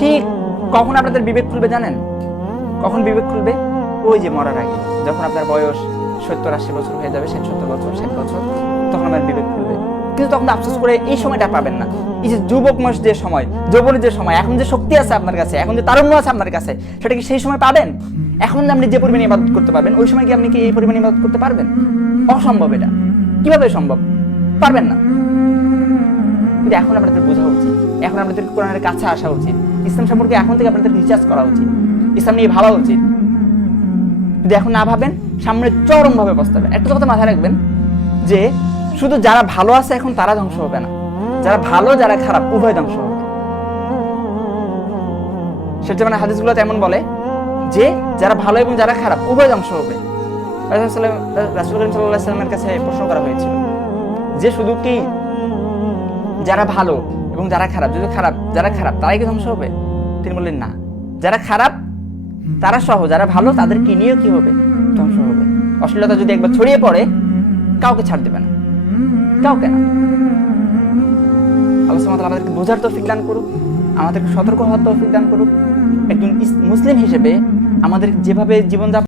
ঠিক কখন আপনাদের বিবেক খুলবে জানেন? কখন বিবেক খুলবে? ওই যে মরার আগে, যখন আপনার বয়স 70-80 বছর হয়ে যাবে, 60-70 বছর, 60 বছর, তখন আমার বিবেক খুলবে। কিন্তু তখন আফসোস করে এই সময়টা পাবেন না। এই যে যুবক মাস যে সময়, যৌবনের যে সময়, এখন যে শক্তি আছে আপনার কাছে, এখন যে তারুণ্য আছে আপনার কাছে, সেটা কি সেই সময় পাবেন? এখন আপনি যে পরিমাণে ইবাদত করতে পারবেন, ওই সময় কি আপনি কি এই পরিমাণে ইবাদত করতে পারবেন? অসম্ভব। এটা কিভাবে সম্ভব? পারবেন না। কিন্তু এখন আপনাদের বোঝা উচিত, এখন আপনাদের কোরআনের কাছে আসা উচিত, ইসলাম সম্পর্কে এখন থেকে আপনাদের রিসার্চ করা উচিত, ইসলাম নিয়ে ভাবা উচিত। যদি এখন না ভাবেন, সামনে চরম ভাবে পস্তাবেন। একটা কথা মাথায় রাখবেন যে শুধু যারা ভালো আছে এখন তারা ধ্বংস হবে না, যারা ভালো যারা খারাপ উভয় ধ্বংস হবে। সেটা মানে হাদিসগুলোতে এমন বলে যে যারা ভালো এবং যারা খারাপ উভয় ধ্বংস হবে। রাসূল করিম সাল্লাল্লাহু আলাইহি ওয়াসাল্লামের কাছে প্রশ্ন করা হয়েছিল যে শুধু কি যারা ভালো এবং যারা খারাপ, যদি খারাপ যারা খারাপ তারাই কি ধ্বংস হবে? তিনি বললেন না, যারা খারাপ তারা সহ যারা ভালো তাদের কি নিয়েও কি হবে? ধ্বংস হবে। অশ্লীলতা যদি একবার ছড়িয়ে পড়ে কাউকে ছাড় দেবে না, কাউকে না। আল্লাহ সুবহানাহু ওয়া তাআলা আমাদেরকে বোঝার তৌফিক দান করুক, আমাদেরকে সতর্ক হওয়ার তৌফিক দান করুক। একজন মুসলিম হিসেবে আমাদের যেভাবে জীবনযাপন